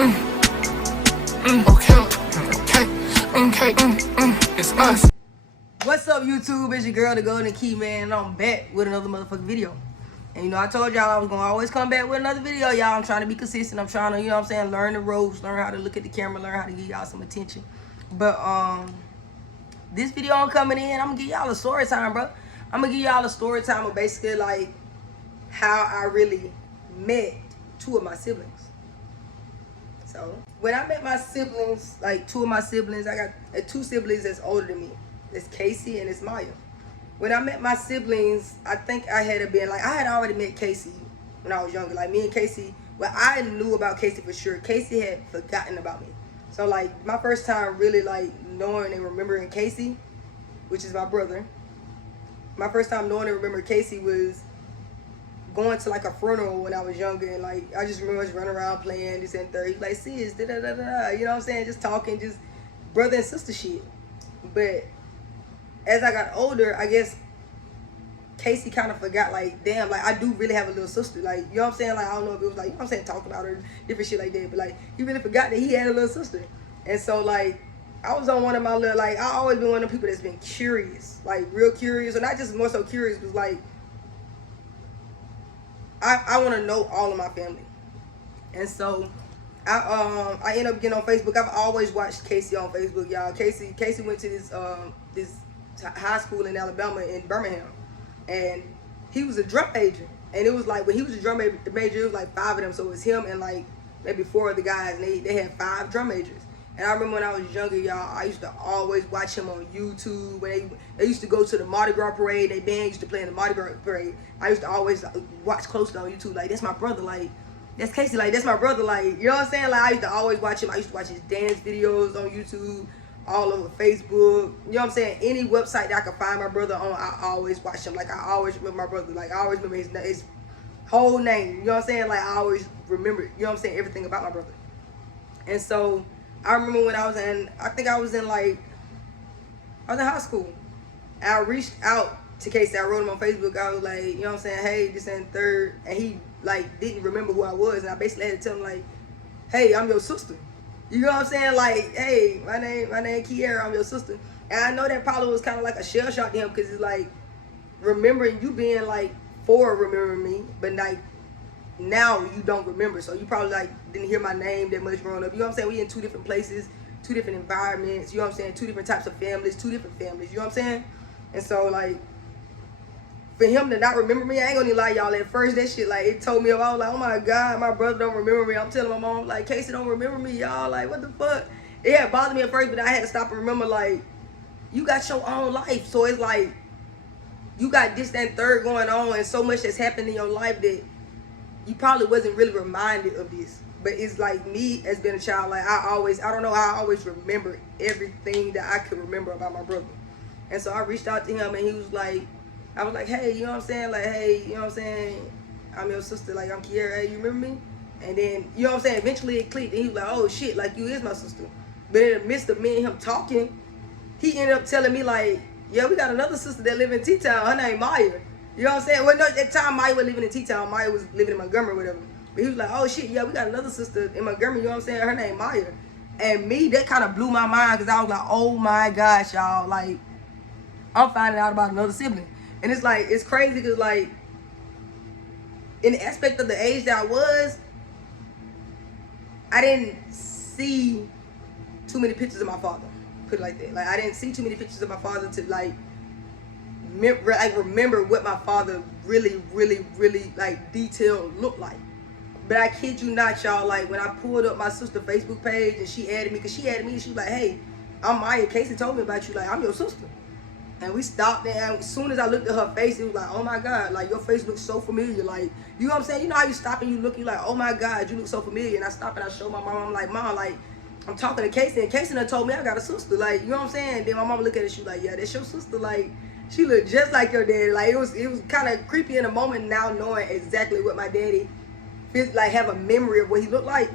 It's us. What's up, YouTube? It's your girl, the Golden Key, man, and I'm back with another motherfucking video. And you know, I told y'all I was gonna always come back with another video, y'all. I'm trying to be consistent. I'm trying to, you know what I'm saying, learn the ropes, learn how to look at the camera, learn how to give y'all some attention. But this video I'm coming in, I'm gonna give y'all a story time, bro. I'm gonna give y'all a story time of basically like how I really met two of my siblings. So when I met my siblings, like two of my siblings, I got two siblings that's older than me. It's Casey and it's Maya. When I met my siblings, I think I had been like, I had already met Casey when I was younger. Like me and Casey, well, I knew about Casey for sure. Casey had forgotten about me. So like my first time really like knowing and remembering Casey, which is my brother. My first time knowing and remembering Casey was going to like a funeral when I was younger, and like I just remember us running around playing this and third. Like sis, da da da da, you know what I'm saying? Just talking, just brother and sister shit. But as I got older, I guess Casey kind of forgot, like, damn, like I do really have a little sister. Like, you know what I'm saying? Like, I don't know if it was like, you know what I'm saying, talk about her, different shit like that, but like he really forgot that he had a little sister. And so like I was on one of my little, like, I always been one of the people that's been curious, like real curious, or not just more so curious, was like I want to know all of my family. And so I ended up getting on Facebook. I've always watched Casey on Facebook, y'all. Casey went to this high school in Alabama, in Birmingham, and he was a drum major. And it was like, when he was a drum major, it was like 5 of them. So it was him and like maybe 4 other guys, and they had 5 drum majors. And I remember when I was younger, y'all, I used to always watch him on YouTube. When they used to go to the Mardi Gras parade, they band used to play in the Mardi Gras parade. I used to always watch closely on YouTube. Like, that's my brother. Like, that's Casey. Like, that's my brother. Like, you know what I'm saying? Like, I used to always watch him. I used to watch his dance videos on YouTube, all over Facebook. You know what I'm saying? Any website that I could find my brother on, I always watch him. Like, I always remember my brother. Like, I always remember his whole name. You know what I'm saying? Like, I always remember, you know what I'm saying, everything about my brother. And so I remember when I was in, I think I was in high school. I reached out to Casey. I wrote him on Facebook. I was like, you know what I'm saying, hey, this and third. And he like didn't remember who I was. And I basically had to tell him like, hey, I'm your sister. You know what I'm saying? Like, hey, my name Kiera, I'm your sister. And I know that probably was kind of like a shell shock to him, because it's like remembering you being like 4, remembering me, but like now you don't remember. So you probably like didn't hear my name that much growing up. You know what I'm saying? We in 2 different places, 2 different environments, you know what I'm saying? 2 different types of families, 2 different families, you know what I'm saying? And so like for him to not remember me, I ain't gonna even lie, y'all, at first that shit, like, it told me, I was like, oh my God, my brother don't remember me. I'm telling my mom, like, Casey don't remember me, y'all, like, what the fuck? It had bothered me at first, but I had to stop and remember, like, you got your own life. So it's like you got this and third going on, and so much that's happened in your life that you probably wasn't really reminded of this. But it's like me as being a child, like I don't know how I always remember everything that I could remember about my brother. And so I reached out to him, and he was like, I was like, hey, you know what I'm saying? Like, hey, you know what I'm saying? I'm your sister, like, I'm Kiera, hey, you remember me? And then, you know what I'm saying? Eventually it clicked, and he was like, oh shit, like, you is my sister. But in the midst of me and him talking, he ended up telling me like, yeah, we got another sister that live in T-Town, her name Maya. You know what I'm saying? Well, no, at that time, Maya was living in T-Town. Maya was living in Montgomery or whatever. But he was like, oh, shit, yeah, we got another sister in Montgomery, you know what I'm saying? Her name Maya. And me, that kind of blew my mind, because I was like, oh, my gosh, y'all. Like, I'm finding out about another sibling. And it's like, it's crazy, because, like, in the aspect of the age that I was, I didn't see too many pictures of my father. Put it like that. Like, I didn't see too many pictures of my father to, like remember what my father really like detailed looked like. But I kid you not, y'all, like when I pulled up my sister's Facebook page and she added me, because she added me and she was like, hey, I'm Maya, Casey told me about you, like, I'm your sister. And we stopped there, and as soon as I looked at her face, it was like, oh my God, like, your face looks so familiar. Like, you know what I'm saying? You know how you stop and you look, you like, oh my God, you look so familiar. And I stopped and I showed my mom, I'm like, Mom, like, I'm talking to Casey, and Casey done told me I got a sister. Like, you know what I'm saying? Then my mom looked at it, she was like, yeah, that's your sister. Like, she looked just like your daddy. Like, it was kind of creepy in the moment, now knowing exactly what my daddy feels like, have a memory of what he looked like.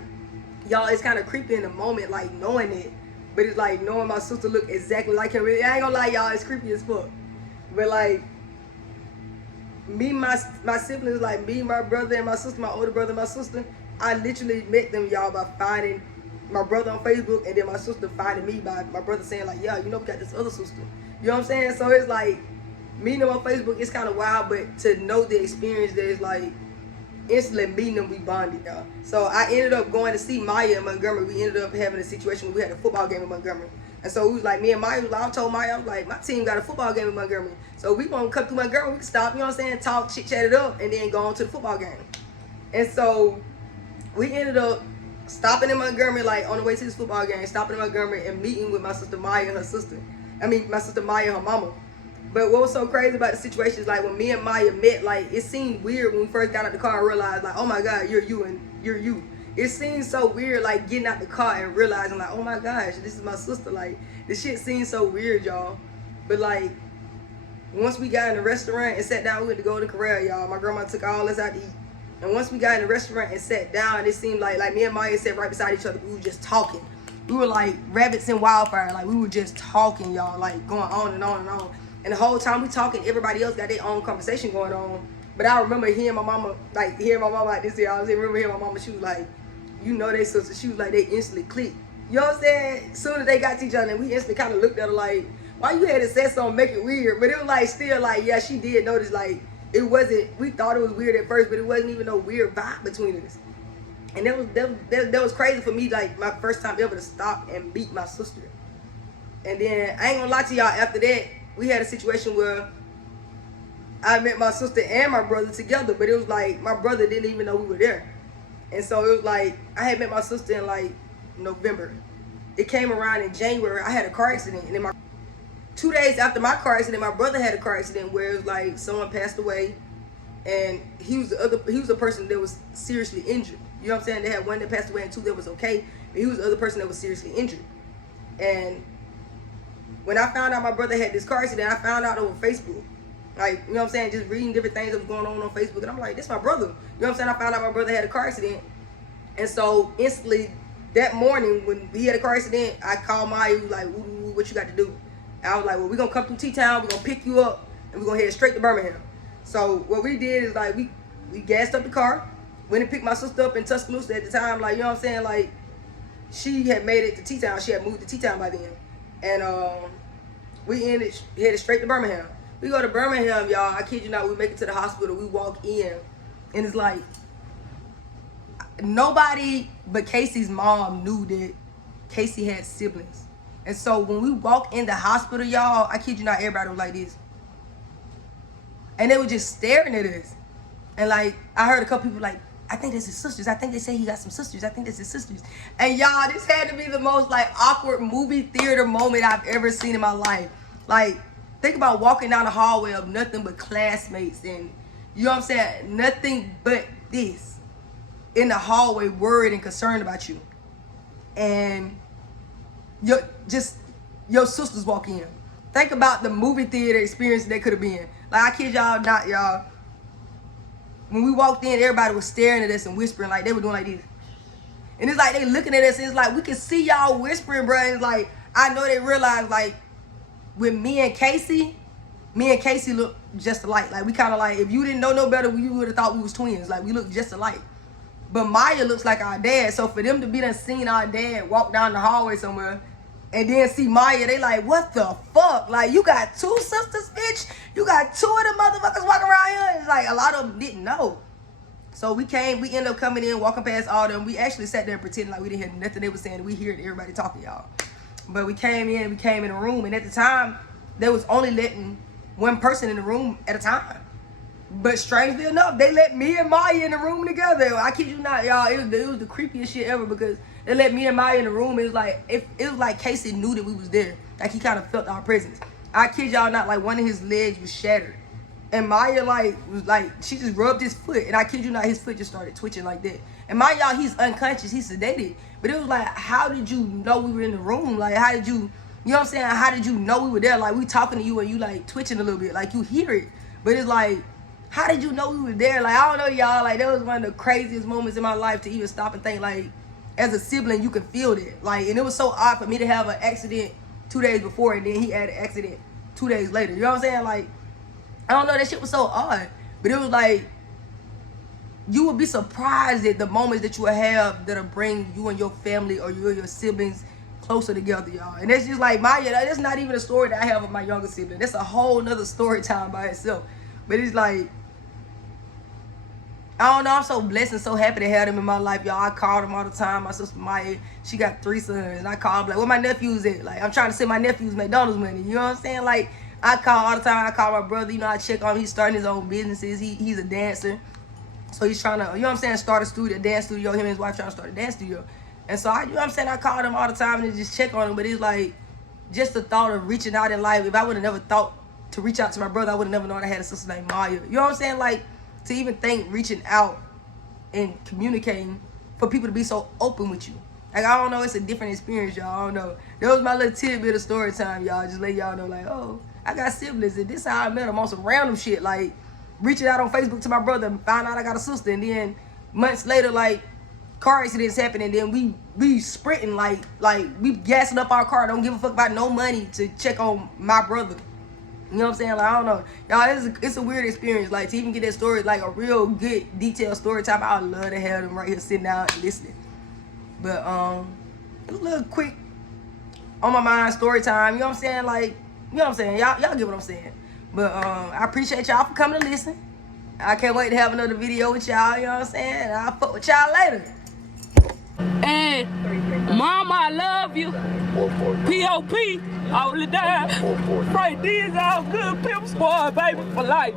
Y'all, it's kind of creepy in the moment, like, knowing it. But it's like knowing my sister look exactly like him. I ain't gonna lie, y'all, it's creepy as fuck. But like, me, my siblings, like me, my brother, and my sister, my older brother, and my sister, I literally met them, y'all, by finding my brother on Facebook, and then my sister finding me by my brother saying like, yeah, you know, we got this other sister. You know what I'm saying? So it's like, meeting them on Facebook, it's kind of wild, but to know the experience, there's like, instantly meeting them, we bonded, y'all. So I ended up going to see Maya in Montgomery. We ended up having a situation where we had a football game in Montgomery. And so it was like, me and Maya, I told Maya, I was like, my team got a football game in Montgomery. So we gonna come through Montgomery, we can stop, you know what I'm saying, talk, chit-chat it up, and then go on to the football game. And so we ended up stopping in Montgomery, like on the way to this football game, stopping in Montgomery and meeting with my sister Maya and her sister. I mean, my sister Maya and her mama. But what was so crazy about the situation is like when me and Maya met, like it seemed weird when we first got out the car and realized like, oh my God, you're you and you're you. It seemed so weird like getting out the car and realizing like, oh my gosh, this is my sister. Like this shit seemed so weird, y'all. But like once we got in the restaurant and sat down, we went to Golden Corral, y'all. My grandma took all us out to eat. And once we got in the restaurant and sat down, it seemed like me and Maya sat right beside each other. We were just talking. We were like rabbits in wildfire. Like we were just talking, y'all, like going on and on and on. And the whole time we talking, everybody else got their own conversation going on. But I remember hearing my mama like this here. I remember hearing my mama, she was like, you know they sister. She was like, they instantly clicked. You know what I'm saying? As soon as they got to each other, and we instantly kind of looked at her like, why you had to say something, make it weird? But it was like still like, yeah, she did notice like, it wasn't, we thought it was weird at first, but it wasn't even no weird vibe between us. And that was crazy for me, like my first time ever to stop and meet my sister. And then I ain't gonna lie to y'all, after that, we had a situation where I met my sister and my brother together, but it was like my brother didn't even know we were there. And so it was like I had met my sister in like November. It came around in January. I had a car accident, and then 2 days after my car accident, my brother had a car accident where it was like someone passed away, and he was the person that was seriously injured. You know what I'm saying? They had one that passed away and two that was okay, but he was the other person that was seriously injured. And when I found out my brother had this car accident, I found out over Facebook. Like, you know what I'm saying? Just reading different things that was going on Facebook. And I'm like, this my brother. You know what I'm saying? I found out my brother had a car accident. And so instantly that morning when he had a car accident, I called Maya, like, what you got to do? And I was like, well, we're going to come through T-Town. We're going to pick you up. And we're going to head straight to Birmingham. So what we did is like, we gassed up the car. Went and picked my sister up in Tuscaloosa at the time. Like, you know what I'm saying? Like, she had made it to T-Town. She had moved to T-Town by then. And we headed straight to Birmingham. We go to Birmingham, y'all. I kid you not, we make it to the hospital. We walk in, and it's like nobody but Casey's mom knew that Casey had siblings. And so when we walk in the hospital, y'all, I kid you not, everybody was like this. And they were just staring at us. And like, I heard a couple people like, I think that's his sisters. I think they say he got some sisters. I think that's his sisters. And y'all, this had to be the most like awkward movie theater moment I've ever seen in my life. Like, think about walking down the hallway of nothing but classmates and, you know what I'm saying, nothing but this in the hallway, worried and concerned about you. And your sisters walk in. Think about the movie theater experience that could have been. Like, I kid y'all not, y'all. When we walked in, everybody was staring at us and whispering, like they were doing like this. And it's like they looking at us, and it's like we can see y'all whispering, bro. And it's like, I know they realize, like, with me and Casey look just alike. Like, we kind of like, if you didn't know no better, you would have thought we was twins. Like, we look just alike. But Maya looks like our dad. So for them to be done seen our dad walk down the hallway somewhere and then see Maya, they like, what the fuck? Like, you got two sisters, bitch? You got two of them motherfuckers walking around here? It's like, a lot of them didn't know. So we ended up coming in, walking past all them. We actually sat there and pretending like we didn't hear nothing they were saying. We heard everybody talking, y'all. But we came in the room, and at the time, they was only letting one person in the room at a time. But strangely enough, they let me and Maya in the room together. I kid you not, y'all. It was the creepiest shit ever because they let me and Maya in the room. It was like Casey knew that we was there. Like, he kind of felt our presence. I kid y'all not, like, one of his legs was shattered. And Maya, she just rubbed his foot. And I kid you not, his foot just started twitching like that. And mind y'all, he's unconscious. He's sedated. But it was like, how did you know we were in the room? Like, how did you know what I'm saying? How did you know we were there? Like, we talking to you and you, like, twitching a little bit. Like, you hear it. But it's like, how did you know we were there? Like, I don't know, y'all. Like, that was one of the craziest moments in my life to even stop and think, like, as a sibling, you can feel that. Like, and it was so odd for me to have an accident 2 days before, and then he had an accident 2 days later. You know what I'm saying? Like, I don't know, that shit was so odd. But it was like, you will be surprised at the moments that you will have that'll bring you and your family or you and your siblings closer together, y'all. And that's just like that's not even a story that I have with my younger sibling. That's a whole nother story time by itself. But it's like, I don't know, I'm so blessed and so happy to have them in my life, y'all. I call them all the time. My sister Maya, she got 3 sons, and I call them like, where my nephews at? Like, I'm trying to send my nephews McDonald's money, you know what I'm saying? Like, I call all the time. I call my brother, you know, I check on him. He's starting his own businesses. He's a dancer. So he's trying to, you know what I'm saying, start a dance studio. Him and his wife trying to start a dance studio. And so, you know what I'm saying, I call them all the time and just check on him. But it's like, just the thought of reaching out in life. If I would have never thought to reach out to my brother, I would have never known I had a sister named Maya. You know what I'm saying? Like, to even think reaching out and communicating for people to be so open with you. Like, I don't know, it's a different experience, y'all. I don't know. That was my little tidbit of story time, y'all. Just let y'all know, like, oh, I got siblings, and this is how I met them on some random shit. Like, reaching out on Facebook to my brother and find out I got a sister, and then months later, like, car accidents happen, and then we sprinting, like we gassing up our car, don't give a fuck about no money to check on my brother. You know what I'm saying? Like, I don't know. Y'all, it's a weird experience. Like, to even get that story, like a real good, detailed story time, I would love to have them right here sitting down and listening. But, it was a little quick, on my mind story time. You know what I'm saying? Like, you know what I'm saying? Y'all get what I'm saying. But, I appreciate y'all for coming to listen. I can't wait to have another video with y'all, you know what I'm saying? I'll fuck with y'all later. And Mama, I love you. P.O.P. all the time. Right, these all good pimp squad, baby, for life.